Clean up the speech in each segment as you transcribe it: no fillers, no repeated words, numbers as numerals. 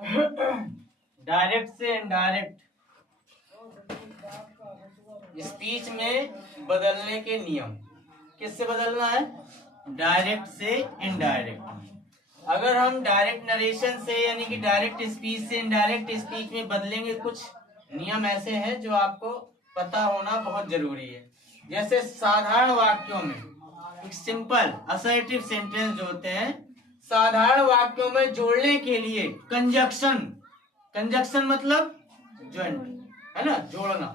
Direct से indirect speech में बदलने के नियम। किससे बदलना है? डायरेक्ट से इनडायरेक्ट। अगर हम डायरेक्ट नरेशन से यानी कि डायरेक्ट स्पीच से इनडायरेक्ट स्पीच में बदलेंगे, कुछ नियम ऐसे हैं जो आपको पता होना बहुत जरूरी है। जैसे साधारण वाक्यों में एक सिंपल असर्टिव सेंटेंस जो होते हैं, साधारण वाक्यों में जोड़ने के लिए कंजक्शन मतलब ज्वाइंट है ना, जोड़ना।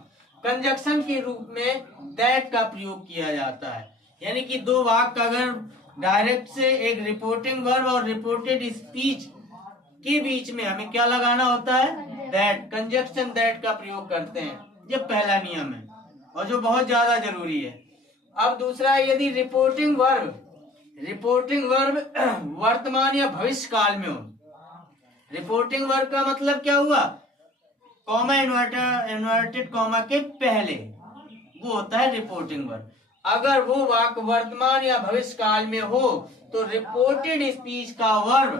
कंजक्शन के रूप में दैट का प्रयोग किया जाता है। यानी कि दो वाक्य अगर डायरेक्ट से, एक रिपोर्टिंग वर्ब और रिपोर्टेड स्पीच के बीच में हमें क्या लगाना होता है? दैट, कंजक्शन दैट का प्रयोग करते हैं। ये पहला नियम है और जो बहुत ज्यादा जरूरी है। अब दूसरा, यदि रिपोर्टिंग वर्ब वर्तमान या भविष्य काल में हो। रिपोर्टिंग वर्ब का मतलब क्या हुआ? कॉमा इन्वर्टेड कॉमा के पहले, वो होता है रिपोर्टिंग वर्ब। अगर वो वाक्य वर्तमान या भविष्य काल में हो तो रिपोर्टेड स्पीच का वर्ब,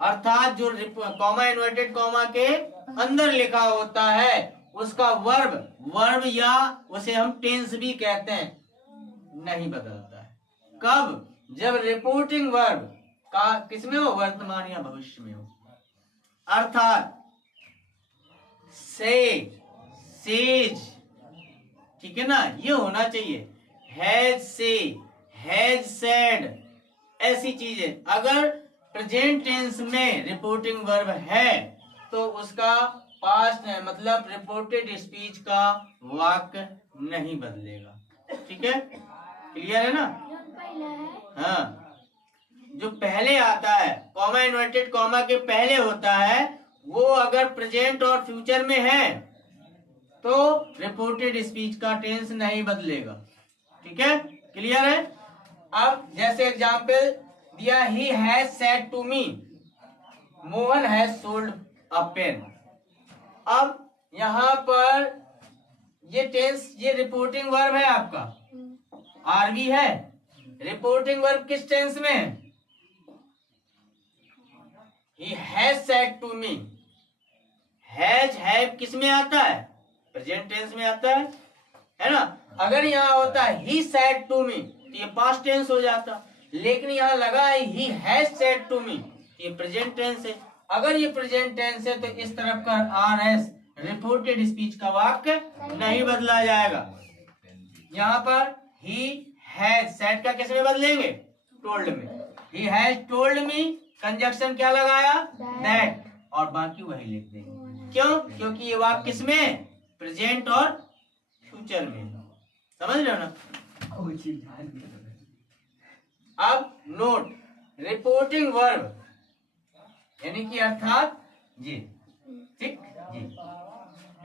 अर्थात जो कॉमा इन्वर्टेड कॉमा के अंदर लिखा होता है उसका वर्ब या उसे हम टेंस भी कहते हैं, नहीं बदलता है। कब? जब रिपोर्टिंग वर्ब का किसमें हो? वर्तमान या भविष्य में हो। अर्थात सेज, ठीक है ना, ये होना चाहिए। हैज से, हैज सेड, ऐसी चीजें। अगर प्रेजेंट टेंस में रिपोर्टिंग वर्ब है तो उसका पास्ट है, मतलब रिपोर्टेड स्पीच का वाक्य नहीं बदलेगा। ठीक है, क्लियर है ना? हाँ, जो पहले आता है, कॉमा इन्वर्टेड कॉमा के पहले होता है, वो अगर प्रेजेंट और फ्यूचर में है तो रिपोर्टेड स्पीच का टेंस नहीं बदलेगा। ठीक है, क्लियर है? अब जैसे एग्जाम्पल दिया, he has said to me Mohan has sold a pen. अब यहां पर ये टेंस, ये रिपोर्टिंग वर्ब है आपका, आरवी है। रिपोर्टिंग वर्ब किस टेंस में है? He has said to me। Have किस में आता है? प्रेजेंट टेंस में आता है ना। अगर यहाँ होता है he said to me तो ये पास्ट टेंस हो जाता, लेकिन यहाँ लगा है he has said to me तो ये प्रेजेंट टेंस है। अगर ये प्रेजेंट टेंस है तो इस तरफ का RS रिपोर्टेड स्पीच का वाक्य नहीं बदला जाएगा। यहाँ पर he has said का किस में बदलेंगे? टोल्ड में। he has told me, conjunction क्या लगाया? दैट, और बाकी वही लिख देंगे। क्यों? क्योंकि ये वाक्य किसमें? प्रेजेंट और फ्यूचर में। समझ रहे हो ना? अब नोट, रिपोर्टिंग वर्ब यानी कि अर्थात जी, ठीक जी,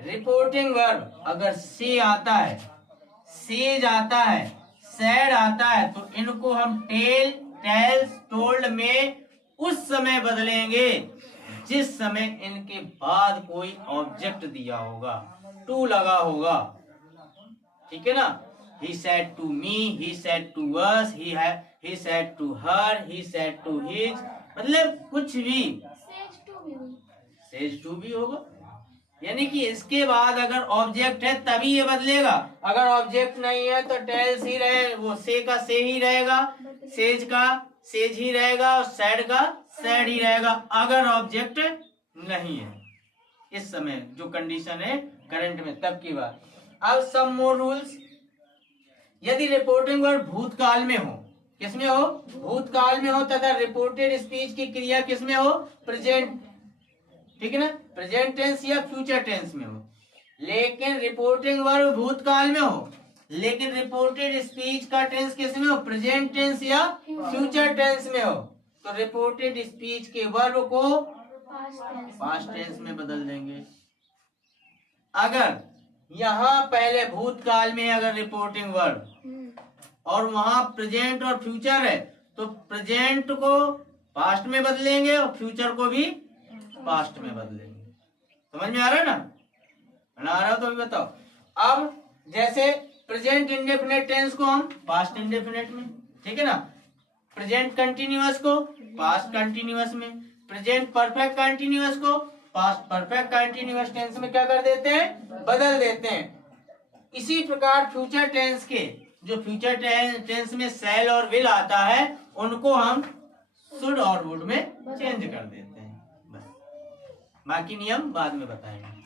रिपोर्टिंग वर्ब अगर से आता है, सेज आता है, सैड आता है तो इनको हम टेल, टेल्स, टोल्ड में उस समय बदलेंगे जिस समय इनके बाद कोई ऑब्जेक्ट दिया होगा, टू लगा होगा। ठीक है ना? he said to me, he said to us, he said to her, he said to his, मतलब कुछ भी, सेज टू भी होगा। यानी कि इसके बाद अगर ऑब्जेक्ट है तभी ये बदलेगा, अगर ऑब्जेक्ट नहीं है तो टेल्स ही रहे, वो से का से ही रहेगा, सेज का सेज ही रहेगा और सैड का सैड ही रहेगा, अगर ऑब्जेक्ट नहीं है। इस समय जो कंडीशन है करंट में, तब की बात। अब सम मोर रूल्स, यदि रिपोर्टिंग वर्ब भूतकाल में हो, किसमें हो? भूतकाल में हो, तथा रिपोर्टेड स्पीच की क्रिया किसमें हो? प्रेजेंट, ठीक है ना, प्रेजेंट टेंस या फ्यूचर टेंस में हो। लेकिन रिपोर्टिंग वर्ब भूतकाल में हो, लेकिन रिपोर्टेड स्पीच का टेंस किस में हो? प्रेजेंट टेंस या फ्यूचर टेंस में हो, तो रिपोर्टेड स्पीच के वर्ब को पास्ट टेंस में बदल देंगे। अगर यहाँ पहले भूतकाल में अगर रिपोर्टिंग वर्ब और वहां प्रेजेंट और फ्यूचर है तो प्रेजेंट को पास्ट में बदलेंगे और फ्यूचर को भी पास्ट में बदलेंगे। समझ में आ रहा है ना? ना आ रहा तो भी बताओ। अब जैसे प्रेजेंट इंडेफिनिट टेंस को हम पास्ट इंडेफिनिट में, ठीक है ना, प्रेजेंट कंटिन्यूअस को पास्ट कंटिन्यूअस में, प्रेजेंट परफेक्ट कंटिन्यूअस को पास्ट परफेक्ट कंटिन्यूअस टेंस में क्या कर देते हैं, बदल देते हैं। इसी प्रकार फ्यूचर टेंस के जो फ्यूचर टेंस में शैल और विल आता है उनको हम शुड और वुड में चेंज कर देते हैं। बस बाकी नियम बाद में बताएंगे।